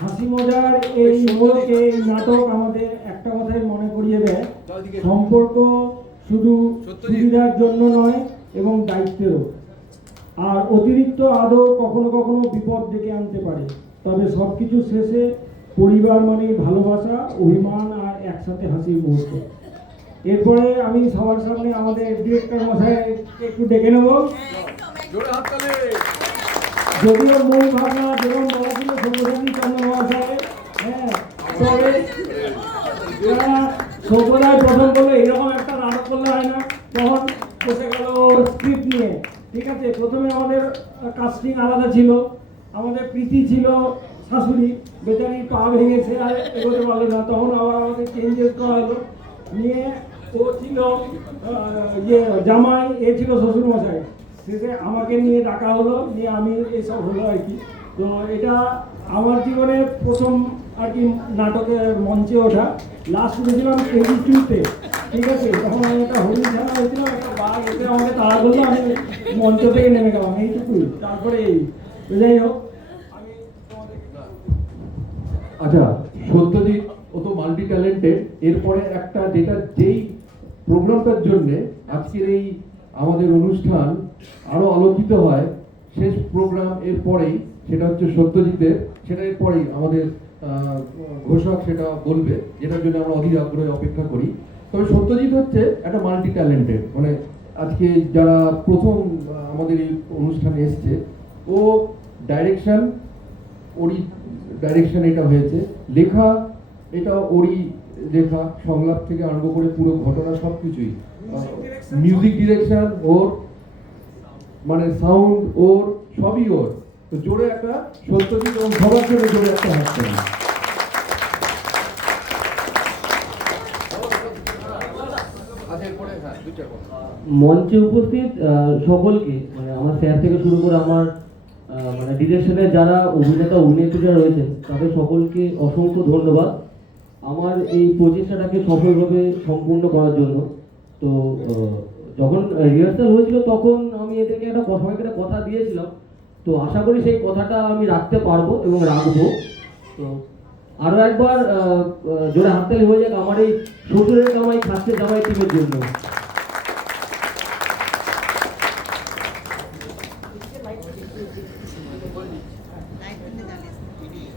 হাসি মজার এই মোড়কে এই নাটক আমাদের একটা কথাই মনে করিয়ে দেয়, সম্পর্ক শুধু সুবিধার জন্য নয় এবং দায়িত্বেরও। আর অতিরিক্ত আদর কখনো কখনো বিপদ ডেকে আনতে পারে, তবে সবকিছু শেষে পরিবার মানেই ভালোবাসা, অভিমান আর একসাথে হাসির মুহূর্ত। এরপরে আমি সবার সামনে আমাদের ডিরেক্টর মশাইকে একটু ডেকে নেব। যদিও মূল ভাবনা যেমন বলা ছিল সব্যসাচী চন্দ্র মহাশয়, হ্যাঁ, তবে যারা সব্যসায় প্রথম করলো এরকম একটা নাটক করলে হয় না, তখন বসে গেল স্ক্রিপ্ট নিয়ে। ঠিক আছে, প্রথমে আমাদের কাস্টিং আলাদা ছিল, আমাদের প্রীতি ছিল শাশুড়ি, বেচারি পা ভেঙেছে আর এগোতে পারলো না, তখন আবার আমাদের চেঞ্জেস করা হলো, নিয়ে ও ছিল জামাই, এ ছিল শ্বশুরমশাই, শেষে আমাকে নিয়ে ডাকা হলো, নিয়ে আমি এসব হলো আর কি। তো এটা আমার জীবনে প্রথম আর কি নাটকের মঞ্চে ওঠা। লাস্ট উঠেছিলাম KG2-তে, ঠিক আছে, তখন আমি একটা হরিণ ছাড়া হয়েছিলাম, একটা বাঘ এসে আমাকে তাড়া করলো, আমি মঞ্চ থেকে নেমে গেলাম, এইটুকুই। তারপরে এই যাই হোক, আমি আচ্ছা, সত্যজিৎ ও তো মাল্টি ট্যালেন্টেড। এরপরে একটা যেই প্রোগ্রামটার জন্যে আজকের এই আমাদের অনুষ্ঠান আরো আলোকিত হয়, শেষ প্রোগ্রাম এরপরেই, সেটা হচ্ছে সত্যজিতের, সেটা এরপরেই আমাদের ঘোষক সেটা বলবে, যেটার জন্য আমরা অধীর আগ্রহে অপেক্ষা করি। তবে সত্যজিৎ হচ্ছে একটা মাল্টি ট্যালেন্টেড, মানে আজকে যারা প্রথম আমাদের এই অনুষ্ঠানে এসছে, ও ডাইরেকশন, ওরই ডাইরেকশন এটা হয়েছে, লেখা এটা ওরই লেখা, সংলাপ থেকে আরম্ভ করে পুরো ঘটনা সব কিছুই, মিউজিক ডিরেকশন ওর, মানে সাউন্ড ওর, সবই ওর। তো জোরে একটা সত্যজিৎ এবং সবার জন্য জোরে একটা হাত তালি। মঞ্চে উপস্থিত সকলকে, মানে আমার স্যার থেকে শুরু করে আমার মানে ডিরেকশনে যারা অভিনেতা অভিনেত্রীরা রয়েছেন, তাদের সকলকে অসংখ্য ধন্যবাদ আমার এই প্রচেষ্টাটাকে সফলভাবে সম্পূর্ণ করার জন্য। তো যখন রিহার্সাল হয়েছিল তখন আমি এদেরকে সবাইকে একটা কথা দিয়েছিলাম, তো আশা করি সেই কথাটা আমি রাখতে পারবো এবং রাখবো। তো আরও একবার জোরে হাততালি হয়ে যাক আমার এই শ্বশুরের জামাই খাচ্ছে জামাই টিমের জন্য।